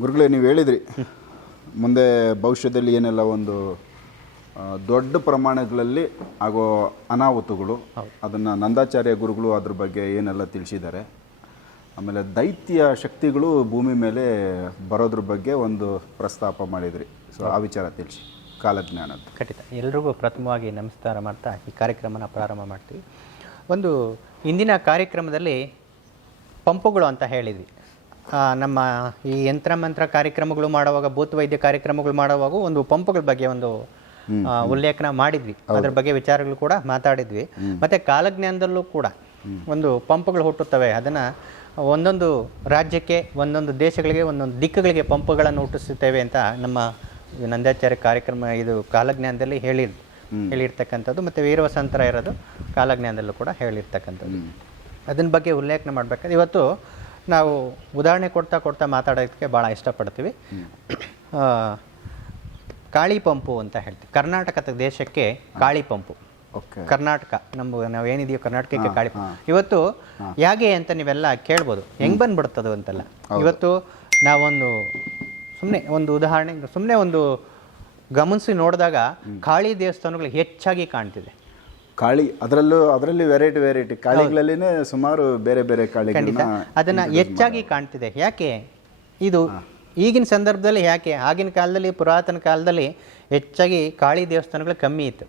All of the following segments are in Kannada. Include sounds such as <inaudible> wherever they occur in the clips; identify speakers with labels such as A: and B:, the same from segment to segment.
A: ಗುರುಗಳೇ ನೀವು ಹೇಳಿದ್ರಿ. ಮುಂದೆ ಭವಿಷ್ಯದಲ್ಲಿ ಏನೆಲ್ಲ ಒಂದು ದೊಡ್ಡ ಪ್ರಮಾಣಗಳಲ್ಲಿ ಆಗೋ ಅನಾಹುತಗಳು ಅದನ್ನು ನಂದಾಚಾರ್ಯ ಗುರುಗಳು ಅದ್ರ ಬಗ್ಗೆ ಏನೆಲ್ಲ ತಿಳಿಸಿದ್ದಾರೆ. ಆಮೇಲೆ ದೈತ್ಯ ಶಕ್ತಿಗಳು ಭೂಮಿ ಮೇಲೆ ಬರೋದ್ರ ಬಗ್ಗೆ ಒಂದು ಪ್ರಸ್ತಾಪ ಮಾಡಿದ್ರಿ. ಸೊ ಆ ವಿಚಾರ ತಿಳಿಸಿ. ಕಾಲಜ್ಞಾನದ
B: ಖಂಡಿತ. ಎಲ್ರಿಗೂ ಪ್ರಥಮವಾಗಿ ನಮಸ್ಕಾರ ಮಾಡ್ತಾ ಈ ಕಾರ್ಯಕ್ರಮನ ಪ್ರಾರಂಭ ಮಾಡ್ತೀವಿ. ಒಂದು ಇಂದಿನ ಕಾರ್ಯಕ್ರಮದಲ್ಲಿ ಪಂಪುಗಳು ಅಂತ ಹೇಳಿದ್ವಿ. ನಮ್ಮ ಈ ಯಂತ್ರ ಮಂತ್ರ ಕಾರ್ಯಕ್ರಮಗಳು ಮಾಡುವಾಗ ಭೂತವೈದ್ಯ ಕಾರ್ಯಕ್ರಮಗಳು ಮಾಡುವಾಗ ಒಂದು ಪಂಪ್ಗಳ ಬಗ್ಗೆ ಒಂದು ಉಲ್ಲೇಖನ ಮಾಡಿದ್ವಿ. ಅದ್ರ ಬಗ್ಗೆ ವಿಚಾರಗಳು ಕೂಡ ಮಾತಾಡಿದ್ವಿ. ಮತ್ತೆ ಕಾಲಜ್ಞಾನದಲ್ಲೂ ಕೂಡ ಒಂದು ಪಂಪ್ಗಳು ಹುಟ್ಟುತ್ತವೆ. ಅದನ್ನ ಒಂದೊಂದು ರಾಜ್ಯಕ್ಕೆ ಒಂದೊಂದು ದೇಶಗಳಿಗೆ ಒಂದೊಂದು ದಿಕ್ಕುಗಳಿಗೆ ಪಂಪುಗಳನ್ನು ಹುಟ್ಟಿಸುತ್ತೇವೆ ಅಂತ ನಮ್ಮ ನಂದಾಚಾರ್ಯ ಕಾರ್ಯಕ್ರಮ ಇದು ಕಾಲಜ್ಞಾನದಲ್ಲಿ ಹೇಳಿ ಹೇಳಿರ್ತಕ್ಕಂಥದ್ದು. ಮತ್ತೆ ವೀರವಸಂತರ ಇರೋದು ಕಾಲಜ್ಞಾನದಲ್ಲೂ ಕೂಡ ಹೇಳಿರ್ತಕ್ಕಂಥದ್ದು. ಅದನ್ನ ಬಗ್ಗೆ ಉಲ್ಲೇಖನ ಮಾಡಬೇಕಾದ್ರೆ ಇವತ್ತು ನಾವು ಉದಾಹರಣೆ ಕೊಡ್ತಾ ಕೊಡ್ತಾ ಮಾತಾಡೋದಕ್ಕೆ ಭಾಳ ಇಷ್ಟಪಡ್ತೀವಿ. ಕಾಳಿ ಪಂಪು ಅಂತ ಹೇಳ್ತೀವಿ. ಕರ್ನಾಟಕದ ದೇಶಕ್ಕೆ ಕಾಳಿ ಪಂಪು.
A: ಓಕೆ.
B: ಕರ್ನಾಟಕ ನಮ್ಮ ನಾವೇನಿದೆಯೋ ಕರ್ನಾಟಕಕ್ಕೆ ಕಾಳಿ ಇವತ್ತು ಹೇಗೆ ಅಂತ ನೀವೆಲ್ಲ ಕೇಳ್ಬೋದು. ಹೆಂಗ್ ಬಂದ್ಬಿಡ್ತದು ಅಂತಲ್ಲ. ಇವತ್ತು ನಾವೊಂದು ಸುಮ್ಮನೆ ಒಂದು ಉದಾಹರಣೆ ಸುಮ್ಮನೆ ಒಂದು ಗಮನಿಸಿ ನೋಡಿದಾಗ ಕಾಳಿ ದೇವಸ್ಥಾನಗಳು ಹೆಚ್ಚಾಗಿ ಕಾಣ್ತಿದೆ.
A: ಕಾಳಿ ಅದರಲ್ಲೂ ಅದರಲ್ಲಿ ವೆರೈಟಿ ವೆರೈಟಿ ಕಾಳಿಗಳಲ್ಲಿನೇ ಸುಮಾರು ಬೇರೆ ಬೇರೆ
B: ಖಂಡಿತ.
A: ಕಾಳಿಗಳನ್ನ
B: ಅದನ್ನ ಹೆಚ್ಚಾಗಿ ಕಾಣ್ತಿದೆ. ಯಾಕೆ? ಇದು ಈಗಿನ ಸಂದರ್ಭದಲ್ಲಿ ಯಾಕೆ? ಆಗಿನ ಕಾಲದಲ್ಲಿ ಪುರಾತನ ಕಾಲದಲ್ಲಿ ಹೆಚ್ಚಾಗಿ ಕಾಳಿ ದೇವಸ್ಥಾನಗಳು ಕಮ್ಮಿ ಇತ್ತು.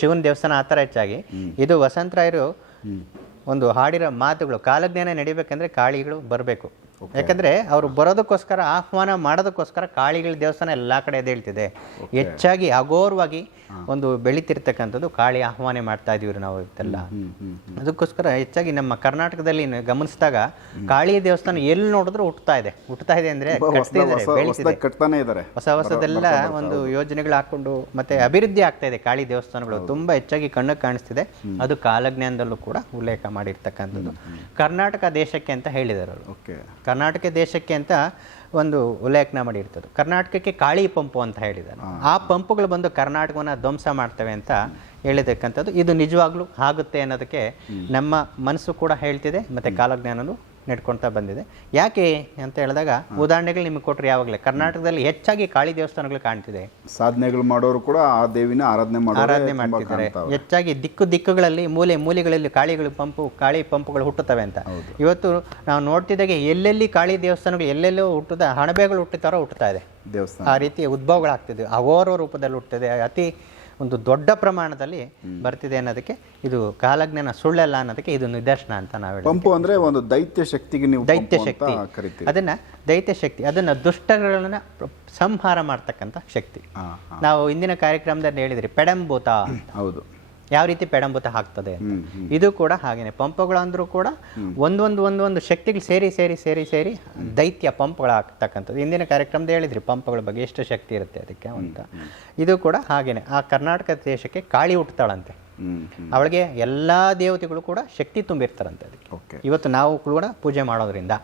B: ಶಿವನ ದೇವಸ್ಥಾನ ಆ ಥರ ಹೆಚ್ಚಾಗಿ. ಇದು ವಸಂತರಾಯರು ಒಂದು ಹಾಡಿರೋ ಮಾತುಗಳು ಕಾಲಜ್ಞಾನ ನಡಿಬೇಕಂದ್ರೆ ಕಾಳಿಗಳು ಬರಬೇಕು. ಯಾಕಂದ್ರೆ ಅವರು ಬರೋದಕ್ಕೋಸ್ಕರ ಆಹ್ವಾನ ಮಾಡೋದಕ್ಕೋಸ್ಕರ ಕಾಳಿಗಳ ದೇವಸ್ಥಾನ ಎಲ್ಲ ಕಡೆ ಹೇಳ್ತಿದೆ. ಹೆಚ್ಚಾಗಿ ಅಘೋರವಾಗಿ ಒಂದು ಬೆಳೀತಿರ್ತಕ್ಕಂಥದ್ದು ಕಾಳಿ ಆಹ್ವಾನ ಮಾಡ್ತಾ ಇದೀವಿ ನಾವು ಇವತ್ತೆಲ್ಲ ಅದಕ್ಕೋಸ್ಕರ ಹೆಚ್ಚಾಗಿ ನಮ್ಮ ಕರ್ನಾಟಕದಲ್ಲಿ ಗಮನಿಸಿದಾಗ ಕಾಳಿ ದೇವಸ್ಥಾನ ಎಲ್ಲಿ ನೋಡಿದ್ರು ಹುಟ್ಟುತ್ತಾ ಇದೆ. ಹುಟ್ಟುತ್ತಾ ಇದೆ ಅಂದ್ರೆ
A: ಕಟ್ತಾನೆ ಇದ್ದಾರೆ
B: ಹೊಸ ಹೊಸದೆಲ್ಲ ಒಂದು ಯೋಜನೆಗಳು ಹಾಕೊಂಡು ಮತ್ತೆ ಅಭಿವೃದ್ಧಿ ಆಗ್ತಾ ಇದೆ ಕಾಳಿ ದೇವಸ್ಥಾನಗಳು. ತುಂಬಾ ಹೆಚ್ಚಾಗಿ ಕಣ್ಣಿಗೆ ಕಾಣಿಸ್ತಿದೆ. ಅದು ಕಾಲಜ್ಞಾನದಲ್ಲೂ ಕೂಡ ಉಲ್ಲೇಖ ಮಾಡಿರ್ತಕ್ಕಂಥದ್ದು. ಕರ್ನಾಟಕ ದೇಶಕ್ಕೆ ಅಂತ ಹೇಳಿದ್ದಾರೆ ಅವರು. ಕರ್ನಾಟಕ ದೇಶಕ್ಕೆ ಅಂತ ಒಂದು ಉಲ್ಲೇಖನ ಮಾಡಿರ್ತದೆ. ಕರ್ನಾಟಕಕ್ಕೆ ಕಾಳಿ ಪಂಪು ಅಂತ ಹೇಳಿದ್ದಾನೆ ಆ ಪಂಪುಗಳು ಬಂದು ಕರ್ನಾಟಕವನ್ನು ಧ್ವಂಸ ಮಾಡ್ತವೆ ಅಂತ ಹೇಳಿದಕ್ಕಂಥದ್ದು. ಇದು ನಿಜವಾಗ್ಲೂ ಆಗುತ್ತೆ ಅನ್ನೋದಕ್ಕೆ ನಮ್ಮ ಮನಸ್ಸು ಕೂಡ ಹೇಳ್ತಿದೆ. ಮತ್ತೆ ಕಾಲಜ್ಞಾನನು ನಡ್ಕೊಳ್ತಾ ಬಂದಿದೆ. ಯಾಕೆ ಅಂತ ಹೇಳಿದಾಗ ಉದಾಹರಣೆಗಳು ನಿಮಗೆ ಕೊಟ್ಟರೆ ಯಾವಾಗಲೇ ಕರ್ನಾಟಕದಲ್ಲಿ ಹೆಚ್ಚಾಗಿ ಕಾಳಿ ದೇವಸ್ಥಾನಗಳು ಕಾಣ್ತಿದೆ.
A: ಸಾಧನೆಗಳು ಮಾಡೋರು ಕೂಡ ಆ ದೇವಿನ ಆರಾಧನೆ
B: ಆರಾಧನೆ ಮಾಡ್ತಿದ್ದಾರೆ. ಹೆಚ್ಚಾಗಿ ದಿಕ್ಕು ದಿಕ್ಕುಗಳಲ್ಲಿ ಮೂಲೆ ಮೂಲೆಗಳಲ್ಲಿ ಕಾಳಿಗಳು ಪಂಪು ಕಾಳಿ ಪಂಪುಗಳು ಹುಟ್ಟುತ್ತವೆ ಅಂತ. ಇವತ್ತು ನಾವು ನೋಡ್ತಿದ್ದಾಗೆ ಎಲ್ಲೆಲ್ಲಿ ಕಾಳಿ ದೇವಸ್ಥಾನಗಳು ಎಲ್ಲೆಲ್ಲೋ ಹುಟ್ಟುದ ಹಣಬೆಗಳು ಹುಟ್ಟುತ್ತಾರೋ ಹುಟ್ಟುತ್ತಾ ಇದೆ.
A: ದೇವಸ್ಥಾನ.
B: ಆ ರೀತಿ ಉದ್ಭವಗಳಾಗ್ತಿದೆ ಅಘೋರ ರೂಪದಲ್ಲಿ ಹುಟ್ಟಿದೆ ಅತಿ ಒಂದು ದೊಡ್ಡ ಪ್ರಮಾಣದಲ್ಲಿ ಬರ್ತಿದೆ ಅನ್ನೋದಕ್ಕೆ ಇದು ಕಾಲಜ್ಞಾನ ಸುಳ್ಳಲ್ಲ ಅನ್ನೋದಕ್ಕೆ ಇದು ನಿದರ್ಶನ ಅಂತ ನಾವು
A: ಪಂಪು ಅಂದ್ರೆ ಒಂದು ದೈತ್ಯ ಶಕ್ತಿಗೆ ನೀವು
B: ದೈತ್ಯ ಶಕ್ತಿ. ಅದನ್ನ ದೈತ್ಯ ಶಕ್ತಿ ಅದನ್ನ ದುಷ್ಟಗಳನ್ನ ಸಂಹಾರ ಮಾಡ್ತಕ್ಕಂತ ಶಕ್ತಿ. ನಾವು ಇಂದಿನ ಕಾರ್ಯಕ್ರಮದಲ್ಲಿ ಹೇಳಿದ್ರಿ ಪೆಡಂಭೂತ ಅಂತ.
A: ಹೌದು.
B: ಯಾವ ರೀತಿ
A: ಪೆಡಂಬುತ ಹಾಕ್ತದೆ
B: ಇದು ಕೂಡ ಹಾಗೇನೆ. ಪಂಪಗಳು ಅಂದ್ರೂ ಕೂಡ ಒಂದೊಂದು ಒಂದೊಂದು ಶಕ್ತಿಗಳು ಸೇರಿ ಸೇರಿ ಸೇರಿ ಸೇರಿ ದೈತ್ಯ ಪಂಪ್ಗಳಾಗ್ತಕ್ಕಂಥದ್ದು. ಇಂದಿನ ಕಾರ್ಯಕ್ರಮದ ಹೇಳಿದ್ರಿ ಪಂಪಗಳ ಬಗ್ಗೆ ಎಷ್ಟು ಶಕ್ತಿ ಇರುತ್ತೆ ಅದಕ್ಕೆ ಅಂತ. ಇದು ಕೂಡ ಹಾಗೇನೆ. ಆ ಕರ್ನಾಟಕ ದೇಶಕ್ಕೆ ಕಾಳಿ ಹುಟ್ಟುತ್ತಾಳಂತೆ ಅವಳಿಗೆ ಎಲ್ಲ ದೇವತೆಗಳು ಕೂಡ ಶಕ್ತಿ ತುಂಬಿರ್ತಾರಂತೆ ಅದಕ್ಕೆ ಇವತ್ತು ನಾವು ಕೂಡ ಪೂಜೆ ಮಾಡೋದ್ರಿಂದ.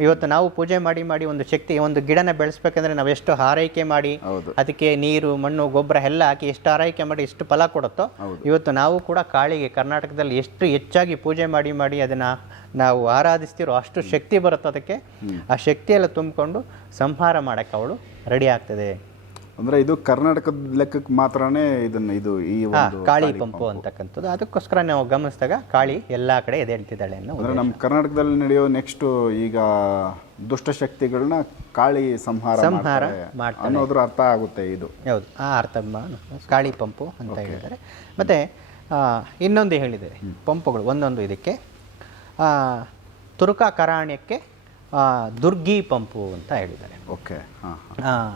B: ಇವತ್ತು ನಾವು ಪೂಜೆ ಮಾಡಿ ಮಾಡಿ ಒಂದು ಶಕ್ತಿ ಒಂದು ಗಿಡನ ಬೆಳೆಸ್ಬೇಕಂದ್ರೆ ನಾವು ಎಷ್ಟು ಹಾರೈಕೆ ಮಾಡಿ ಅದಕ್ಕೆ ನೀರು ಮಣ್ಣು ಗೊಬ್ಬರ ಎಲ್ಲ ಹಾಕಿ ಎಷ್ಟು ಆರೈಕೆ ಮಾಡಿ ಎಷ್ಟು ಫಲ ಕೊಡುತ್ತೋ ಇವತ್ತು ನಾವು ಕೂಡ ಕಾಳಿಗೆ ಕರ್ನಾಟಕದಲ್ಲಿ ಎಷ್ಟು ಹೆಚ್ಚಾಗಿ ಪೂಜೆ ಮಾಡಿ ಮಾಡಿ ಅದನ್ನ ನಾವು ಆರಾಧಿಸ್ತಿರೋ ಅಷ್ಟು ಶಕ್ತಿ ಬರುತ್ತೆ ಅದಕ್ಕೆ ಆ ಶಕ್ತಿಯೆಲ್ಲ ತುಂಬಿಕೊಂಡು ಸಂಹಾರ ಮಾಡಕ್ಕೆ ಅವಳು ರೆಡಿ ಆಗ್ತದೆ.
A: ಅಂದ್ರೆ ಇದು ಕರ್ನಾಟಕದ ಲೆಕ್ಕಕ್ಕೆ ಮಾತ್ರನೇ ಇದನ್ನ ಇದು ಈ ಒಂದು
B: ಕಾಳಿ ಪಂಪು ಅಂತಕ್ಕಂಥದ್ದು. ಅದಕ್ಕೋಸ್ಕರ ನಾವು ಗಮನಿಸಿದಾಗ ಕಾಳಿ ಎಲ್ಲಾ ಕಡೆ ಎದ್ದೇಳ್ತಿದ್ದಾಳೆ ಅನ್ನೋ
A: ಅಂದ್ರೆ ನಮ್ಮ ಕರ್ನಾಟಕದಲ್ಲಿ ನಡೆಯೋ ನೆಕ್ಸ್ಟ್ ಈಗ ದುಷ್ಟಶಕ್ತಿಗಳನ್ನ ಕಾಳಿ ಸಂಹಾರ
B: ಸಂಹಾರ.
A: ಅನ್ನೋದ್ರ ಅರ್ಥ ಆಗುತ್ತೆ ಇದು.
B: ಹೌದು ಆ ಅರ್ಥ ಕಾಳಿ ಪಂಪು ಅಂತ ಹೇಳಿದ್ದಾರೆ. ಮತ್ತೆ ಇನ್ನೊಂದು ಹೇಳಿದ್ದಾರೆ. ಪಂಪುಗಳು ಒಂದೊಂದು ಇದಕ್ಕೆ. ತುರುಕ ಕರಾಣ್ಯಕ್ಕೆ ದುರ್ಗಿ ಪಂಪು ಅಂತ ಹೇಳಿದ್ದಾರೆ.
A: ಓಕೆ ಹಾಂ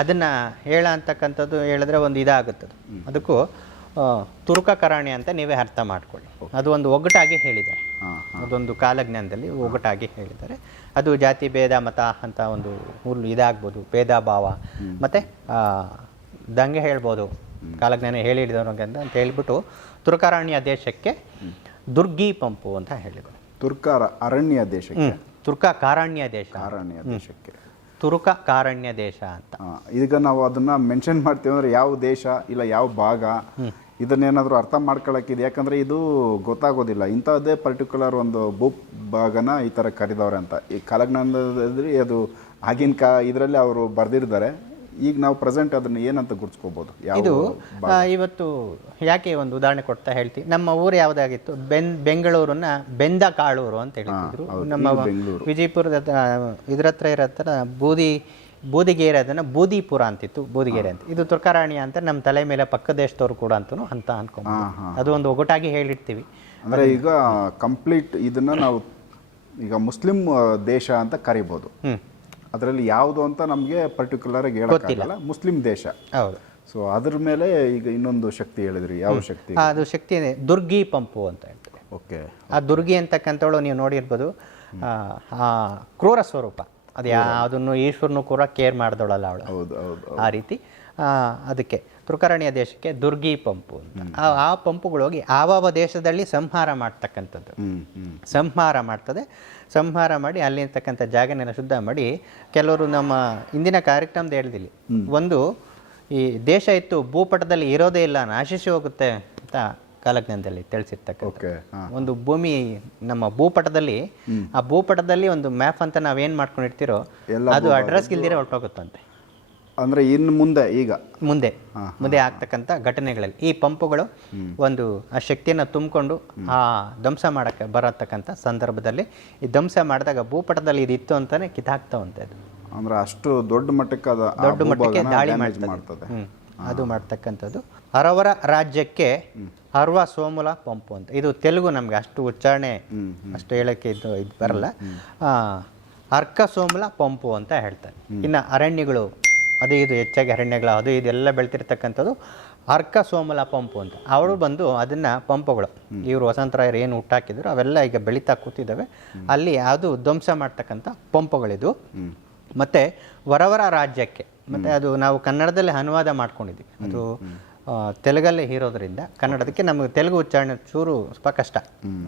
B: ಅದನ್ನ ಹೇಳ ಅಂತಕ್ಕಂಥದ್ದು ಹೇಳಿದ್ರೆ ಒಂದು ಇದಾಗುತ್ತದೆ. ಅದಕ್ಕೂ ತುರ್ಕ ಕರಾಣಿ ಅಂತ ನೀವೇ ಅರ್ಥ ಮಾಡ್ಕೊಳ್ಳಿ. ಅದು ಒಂದು ಒಗ್ಗಟಾಗಿ ಹೇಳಿದ್ದಾರೆ. ಅದೊಂದು ಕಾಲಜ್ಞಾನದಲ್ಲಿ ಒಗ್ಗಟಾಗಿ ಹೇಳಿದ್ದಾರೆ. ಅದು ಜಾತಿ ಭೇದ ಮತ ಅಂತ ಒಂದು ಹುಲ್ಲು ಇದಾಗ್ಬೋದು. ಭೇದ ಭಾವ. ಮತ್ತೆ ದಂಗೆ ಹೇಳ್ಬೋದು. ಕಾಲಜ್ಞಾನ ಹೇಳಿ ಅಂತ ಅಂತ ಹೇಳ್ಬಿಟ್ಟು ತುರ್ಕರಾಣಿಯ ದೇಶಕ್ಕೆ ದುರ್ಗಿ ಪಂಪು ಅಂತ ಹೇಳಿದರು
A: ತುರ್ಕಾರ ಅರಣ್ಯ ದೇಶಕ್ಕೆ?
B: ತುರ್ಕ ಕಾರಣ್ಯ ದೇಶ.
A: ಅರಣ್ಯ ದೇಶಕ್ಕೆ.
B: ತುರುಕ ಕಾರಣ್ಯ ದೇಶ ಅಂತ.
A: ಈಗ ನಾವು ಅದನ್ನ ಮೆನ್ಷನ್ ಮಾಡ್ತೀವಿ ಅಂದ್ರೆ ಯಾವ ದೇಶ ಇಲ್ಲ ಯಾವ ಭಾಗ ಇದನ್ನೇನಾದರೂ ಅರ್ಥ ಮಾಡ್ಕೊಳಕ್ಕಿದೆ ಯಾಕಂದ್ರೆ ಇದು ಗೊತ್ತಾಗೋದಿಲ್ಲ. ಇಂಥದ್ದೇ ಪರ್ಟಿಕ್ಯುಲರ್ ಒಂದು ಭೂ ಭಾಗನ ಈ ತರ ಕರೆದವ್ರೆ ಅಂತ. ಈ ಕಾಲಜ್ಞಾನದಲ್ಲಿ ಅದು ಆಗಿನ ಕಾ ಇದರಲ್ಲಿ ಅವರು ಬರೆದಿದ್ದಾರೆ ಈಗ ನಾವು ಪ್ರೆಸೆಂಟ್ ಅದನ್ನ ಏನಂತ ಗುರ್ಸ್ಕೋಬಹುದು
B: ಇದು ಆ, ಇವತ್ತು ಯಾಕೆ ಒಂದು ಉದಾಹರಣೆ ಕೊಡ್ತಾ ಹೇಳ್ತಿ? ನಮ್ಮ ಊರು ಯಾವುದಾಗಿತ್ತು? ಬೆನ್ ಬೆಂಗಳೂರನ್ನ ಬೆಂದ ಕಾಳೂರು ಅಂತ ಹೇಳ್ತಿದ್ರು. ನಮ್ಮ
A: ಬೆಂಗಳೂರು.
B: ವಿಜಯಪುರದ ಹತ್ರ ಇದ್ರ ಹತ್ರ ಇರೋ ಹತ್ರ ಬೂದಿ ಬೂದಿಗೇರೆ ಅದನ್ನ ಬೂದಿಪುರ ಅಂತಿತ್ತು ಬೂದಿಗೆರೆ ಅಂತ. ಇದು ತುರ್ಕರಾಣಿ ಅಂತ ನಮ್ಮ ತಲೆ ಮೇಲೆ ಪಕ್ಕ ದೇಶದವ್ರು ಕೂಡ ಅಂತೂ ಅಂತ ಅನ್ಕೊಂಬೋದು. ಅದು ಒಂದು ಒಗಟಾಗಿ ಹೇಳಿರ್ತೀವಿ.
A: ಅಂದ್ರೆ ಈಗ ಕಂಪ್ಲೀಟ್ ಇದನ್ನ ನಾವು ಈಗ ಮುಸ್ಲಿಂ ಆ, ದೇಶ ಅಂತ ಕರಿಬಹುದು
B: ಹ್ಮ್.
A: ಅದರಲ್ಲಿ ಯಾವುದು ಅಂತ ನಮಗೆ ಪರ್ಟಿಕ್ಯುಲರ್ ಆಗಿ ಹೇಳಕ್ಕಾಗಲ್ಲ. ಮುಸ್ಲಿಂ ದೇಶ.
B: ಹೌದು.
A: ಸೊ ಅದ್ರ ಮೇಲೆ ಈಗ ಇನ್ನೊಂದು ಶಕ್ತಿ ಹೇಳಿದ್ರಿ. ಯಾವ ಶಕ್ತಿ
B: ಅದು ಶಕ್ತಿ ದುರ್ಗಿ ಪಂಪು ಅಂತ ಹೇಳ್ತಾರೆ
A: ಓಕೆ.
B: ಆ ದುರ್ಗಿ ಅಂತಕ್ಕಂಥವಳು ನೀವು ನೋಡಿರ್ಬೋದು. ಕ್ರೂರ ಸ್ವರೂಪ. ಅದು ಯಾವುದನ್ನು ಈಶ್ವರನು ಕೂಡ ಕೇರ್ ಮಾಡ್ದವಳಲ್ಲ ಅವಳು.
A: ಹೌದು ಹೌದು
B: ಆ ರೀತಿ. ಅದಕ್ಕೆ. ತುರ್ಕರಣಿಯ ದೇಶಕ್ಕೆ ದುರ್ಗಿ ಪಂಪು ಅಂತ. ಆ- ಆ ಪಂಪುಗಳು ಹೋಗಿ ಆವಾವ ದೇಶದಲ್ಲಿ ಸಂಹಾರ ಮಾಡ್ತಕ್ಕಂಥದ್ದು. ಸಂಹಾರ ಮಾಡ್ತದೆ. ಸಂಹಾರ ಮಾಡಿ ಅಲ್ಲಿರ್ತಕ್ಕಂಥ ಜಾಗನೆಲ್ಲ ಶುದ್ಧ ಮಾಡಿ ಕೆಲವರು ನಮ್ಮ ಇಂದಿನ ಕಾರ್ಯಕ್ರಮದ ಹೇಳ್ದಿಲ್ಲ ಒಂದು ಈ ದೇಶ ಇತ್ತು ಭೂಪಟದಲ್ಲಿ ಇರೋದೇ ಇಲ್ಲ ನಾಶಿಸಿ ಹೋಗುತ್ತೆ ಅಂತ ಕಾಲಜ್ಞಾನದಲ್ಲಿ ತಿಳಿಸಿರ್ತಕ್ಕಂಥ ಒಂದು ಭೂಮಿ ನಮ್ಮ ಭೂಪಟದಲ್ಲಿ ಆ ಭೂಪಟದಲ್ಲಿ ಒಂದು ಮ್ಯಾಪ್ ಅಂತ ನಾವೇನು ಮಾಡ್ಕೊಂಡಿರ್ತೀರೋ ಅದು ಅಡ್ರೆಸ್ ಇಲ್ದಿರ ಹೊರಟೋಗುತ್ತಂತೆ.
A: ಅಂದ್ರೆ ಇನ್ನು ಮುಂದೆ ಈಗ?
B: ಮುಂದೆ. ಮುಂದೆ ಆಗ್ತಕ್ಕಂಥ ಘಟನೆಗಳಲ್ಲಿ. ಈ ಪಂಪುಗಳು ಒಂದು ಆ ಶಕ್ತಿಯನ್ನು ತುಂಬಿಕೊಂಡು ಆ ಧ್ವಂಸ ಮಾಡಕ್ಕೆ ಬರತಕ್ಕಂಥ ಸಂದರ್ಭದಲ್ಲಿ ಈ ಧ್ವಂಸ ಮಾಡಿದಾಗ ಭೂಪಟದಲ್ಲಿ ಇದಿತ್ತು ಅಂತಾನೆ ಕಿತ್ತಾಕ್ತಾವಂತೆ ಅದು.
A: ಅಂದ್ರೆ ಅಷ್ಟು ದೊಡ್ಡ ಮಟ್ಟಕ್ಕೆ ಅದ
B: ದೊಡ್ಡ ಮಟ್ಟಕ್ಕೆ ದಾಳಿ ಮಾಡ್ತದೆ. ಅದು ಮಾಡ್ತಕ್ಕಂಥದ್ದು. ಅರವರ ರಾಜ್ಯಕ್ಕೆ ಅರ್ವ ಸೋಮುಲ ಪಂಪು ಅಂತ. ಇದು ತೆಲುಗು ನಮಗೆ ಅಷ್ಟು ಉಚ್ಚಾರಣೆ ಅಷ್ಟು ಹೇಳಕ್ಕೆ ಇದು ಇದು ಬರಲ್ಲ. ಆ, ಅರ್ಕ ಸೋಮುಲ ಪಂಪು ಅಂತ ಹೇಳ್ತಾರೆ. ಇನ್ನು ಅರಣ್ಯಗಳು ಅದು ಇದು ಹೆಚ್ಚಾಗಿ ಅರಣ್ಯಗಳು ಅದು ಇದೆಲ್ಲ ಬೆಳ್ತಿರ್ತಕ್ಕಂಥದ್ದು ಅರ್ಕ ಸೋಮಲ ಪಂಪು ಅಂತ. ಅವಳು ಬಂದು ಅದನ್ನ ಪಂಪುಗಳು. ಇವರು ವಸಂತರಾಯರು ಏನು ಹುಟ್ಟಾಕಿದ್ರು ಅವೆಲ್ಲ ಈಗ ಬೆಳೀತಾ ಕೂತಿದ್ದಾವೆ. ಅಲ್ಲಿ ಅದು ಧ್ವಂಸ ಮಾಡ್ತಕ್ಕಂಥ ಪಂಪುಗಳಿದು. ಮತ್ತೆ ವರವರ ರಾಜ್ಯಕ್ಕೆ ಮತ್ತೆ ಅದು ನಾವು ಕನ್ನಡದಲ್ಲಿ ಅನುವಾದ ಮಾಡ್ಕೊಂಡಿದ್ದೀವಿ ಅದು ತೆಲುಗಲ್ಲೇ ಇರೋದ್ರಿಂದ ಕನ್ನಡದಕ್ಕೆ ನಮಗೆ ತೆಲುಗು ಉಚ್ಚಾರಣೆ ಚೂರು ಸ್ವಲ್ಪ ಕಷ್ಟ.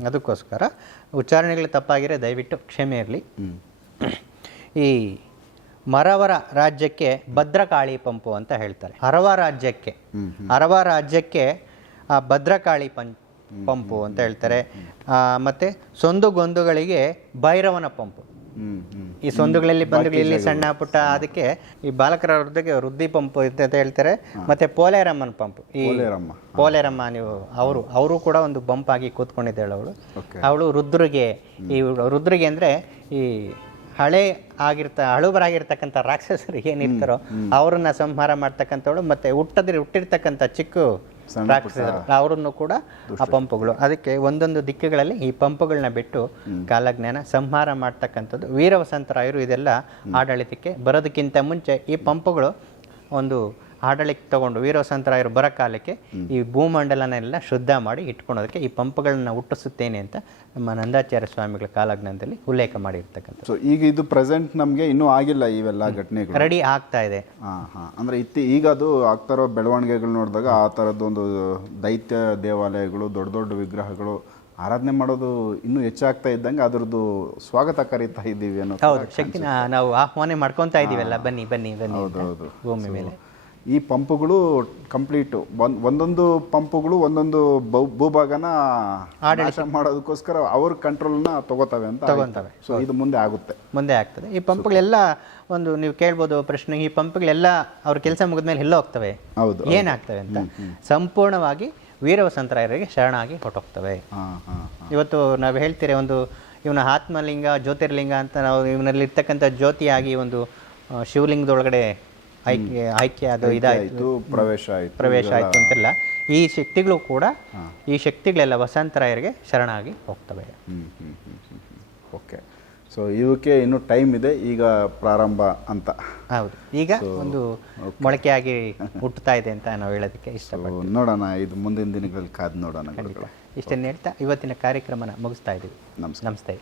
B: ಅದಕ್ಕೋಸ್ಕರ ಉಚ್ಚಾರಣೆಗಳು ತಪ್ಪಾಗಿರೋ ದಯವಿಟ್ಟು ಕ್ಷಮೆ ಇರಲಿ. ಈ ಮರವರ ರಾಜ್ಯಕ್ಕೆ ಭದ್ರಕಾಳಿ ಪಂಪು ಅಂತ ಹೇಳ್ತಾರೆ. ಅರವ ರಾಜ್ಯಕ್ಕೆ ಅರವ ರಾಜ್ಯಕ್ಕೆ ಆ ಭದ್ರಕಾಳಿ ಪಂ ಪಂಪು ಅಂತ ಹೇಳ್ತಾರೆ. ಮತ್ತೆ ಸೊಂದು ಗೊಂದುಗಳಿಗೆ ಭೈರವನ ಪಂಪು. ಈ ಸೊಂದುಗಳಲ್ಲಿ ಬಂದುಗಳಲ್ಲಿ ಸಣ್ಣ ಪುಟ್ಟ ಅದಕ್ಕೆ ಈ ಬಾಲಕರ ವೃದ್ಧಿಗೆ ವೃದ್ಧಿ ಪಂಪು ಇದೆ ಅಂತ ಹೇಳ್ತಾರೆ. ಮತ್ತೆ ಪೋಲೇರಮ್ಮನ ಪಂಪ್. ಈ
A: ಪೋಲೇರಮ್ಮ.
B: ಪೋಲೇರಮ್ಮ ನೀವು ಅವರು ಅವರು ಕೂಡ ಒಂದು ಬಂಪ್ ಆಗಿ ಕೂತ್ಕೊಂಡಿದ್ದಾಳೆ ಅವಳು. ಅವಳು ರುದ್ರಿಗೆ ಈ ರುದ್ರಿಗೆ ಅಂದ್ರೆ ಈ ಹಳೆ ಆಗಿರ್ತ ಹಳುಬರಾಗಿರ್ತಕ್ಕಂಥ ರಾಕ್ಷಸರು ಏನಿರ್ತಾರೋ ಅವರನ್ನ ಸಂಹಾರ ಮಾಡ್ತಕ್ಕಂಥವಳು ಮತ್ತೆ ಹುಟ್ಟದ್ರೆ ಹುಟ್ಟಿರ್ತಕ್ಕಂಥ ಚಿಕ್ಕ ರಾಕ್ಷಸರು. ಅವರನ್ನು ಕೂಡ ಆ ಪಂಪುಗಳು. ಅದಕ್ಕೆ ಒಂದೊಂದು ದಿಕ್ಕುಗಳಲ್ಲಿ ಈ ಪಂಪುಗಳನ್ನ ಬಿಟ್ಟು ಕಾಲಜ್ಞಾನ ಸಂಹಾರ ಮಾಡ್ತಕ್ಕಂಥದ್ದು. ವೀರವಸಂತರಾಯರು ಇದೆಲ್ಲ ಆಡಳಿತಕ್ಕೆ ಬರೋದಕ್ಕಿಂತ ಮುಂಚೆ ಈ ಪಂಪುಗಳು ಒಂದು ಆಡಳಿತ ತಗೊಂಡು ವೀರ ವಸಂತರಾಯರು ಬರೋ ಕಾಲಕ್ಕೆ ಈ ಭೂಮಂಡಲನೆಲ್ಲ ಶುದ್ಧ ಮಾಡಿ ಇಟ್ಕೊಳೋದಕ್ಕೆ ಈ ಪಂಪ್ಗಳನ್ನು ಹುಟ್ಟಿಸುತ್ತೇನೆ ಅಂತ ನಮ್ಮ ನಂದಾಚಾರ್ಯ ಸ್ವಾಮಿಗಳ ಕಾಲಜ್ಞಾನದಲ್ಲಿ ಉಲ್ಲೇಖ ಮಾಡಿರ್ತಕ್ಕಂಥ
A: ಸೊ ಈಗ ಇದು ಪ್ರೆಸೆಂಟ್ ನಮಗೆ ಇನ್ನೂ ಆಗಿಲ್ಲ ಇವೆಲ್ಲ ಘಟನೆಗಳು.
B: ರೆಡಿ ಆಗ್ತಾ ಇದೆ.
A: ಅಂದ್ರೆ ಇತ್ತಿ ಈಗ ಅದು ಆಗ್ತಾ ಇರೋ ಬೆಳವಣಿಗೆಗಳು ನೋಡಿದಾಗ ಆ ಥರದ್ದೊಂದು ದೈತ್ಯ ದೇವಾಲಯಗಳು ದೊಡ್ಡ ದೊಡ್ಡ ವಿಗ್ರಹಗಳು ಆರಾಧನೆ ಮಾಡೋದು ಇನ್ನೂ ಹೆಚ್ಚಾಗ್ತಾ ಇದ್ದಂಗೆ ಅದರದ್ದು ಸ್ವಾಗತ ಕರೀತಾ ಇದ್ದೀವಿ ಅನ್ನೋ ಥರ
B: ಹೌದು ಶಕ್ತಿನ ನಾವು ಆಹ್ವಾನ ಮಾಡ್ಕೊತಾ ಇದೀವಲ್ಲ ಬನ್ನಿ ಬನ್ನಿ ಬನ್ನಿ ಹೌದು
A: ಹೌದು.
B: ಭೂಮಿ ಮೇಲೆ.
A: ಈ ಪಂಪುಗಳು ಕಂಪ್ಲೀಟ್. ಒಂದೊಂದು ಪಂಪುಗಳು ಒಂದೊಂದು ಭೂಭಾಗನ ಆಡಳಿತ. ಮಾಡೋದಕ್ಕೋಸ್ಕರ ಅವ್ರ ಕಂಟ್ರೋಲ್ನ ತಗೋತವೆ ಅಂತ
B: ತಗೊಂತವೆ.
A: ಸೊ ಇದು ಮುಂದೆ ಆಗುತ್ತೆ.
B: ಮುಂದೆ ಆಗ್ತದೆ. ಈ ಪಂಪ್ಗಳೆಲ್ಲ ಒಂದು ನೀವು ಕೇಳ್ಬೋದು ಪ್ರಶ್ನೆ ಈ ಪಂಪ್ಗಳೆಲ್ಲ ಅವ್ರ ಕೆಲಸ ಮುಗಿದ್ಮೇಲೆ ಎಲ್ಲ ಹೋಗ್ತವೆ?
A: ಹೌದು
B: ಏನಾಗ್ತವೆ ಅಂತ? ಸಂಪೂರ್ಣವಾಗಿ ವೀರವಸಂತರಾಯರಿಗೆ ಶರಣಾಗಿ
A: ಹೊಟ್ಟೋಗ್ತವೆ
B: ಇವತ್ತು ನಾವು ಹೇಳ್ತೀರಿ ಒಂದು ಇವನ ಆತ್ಮಲಿಂಗ ಜ್ಯೋತಿರ್ಲಿಂಗ ಅಂತ ನಾವು ಇವನಲ್ಲಿ ಇರ್ತಕ್ಕಂಥ ಜ್ಯೋತಿಯಾಗಿ ಒಂದು ಶಿವಲಿಂಗದೊಳಗಡೆ ಆಯ್ಕೆ ಆಯ್ಕೆ ಅದು ಇದಾಯಿತು.
A: ಪ್ರವೇಶ ಆಯ್ತು
B: ಪ್ರವೇಶ ಆಯ್ತು ಅಂತೆಲ್ಲ. ಈ ಶಕ್ತಿಗಳು ಕೂಡ ಈ ಶಕ್ತಿಗಳೆಲ್ಲ ವಸಂತರಾಯರಿಗೆ ಶರಣಾಗಿ ಹೋಗ್ತವೆ.
A: ಓಕೆ. ಸೊ ಇದಕ್ಕೆ ಇನ್ನು ಟೈಮ್ ಇದೆ ಈಗ ಪ್ರಾರಂಭ ಅಂತ.
B: ಹೌದು. ಈಗ ಒಂದು ಮೊಳಕೆಯಾಗಿ <laughs> ಹುಟ್ಟುತ್ತಾ ಇದೆ ಅಂತ ನಾವು ಹೇಳೋದಕ್ಕೆ ಇಷ್ಟ
A: ನೋಡೋಣ ಇದು ಮುಂದಿನ ದಿನಗಳಲ್ಲಿ ಕಾದು ನೋಡೋಣ.
B: ಇಷ್ಟನ್ನು ಹೇಳ್ತಾ ಇವತ್ತಿನ ಕಾರ್ಯಕ್ರಮನ ಮುಗಿಸ್ತಾ ಇದ್ದೀವಿ.
A: ನಮಸ್ತೆ
B: ನಮಸ್ತೆ.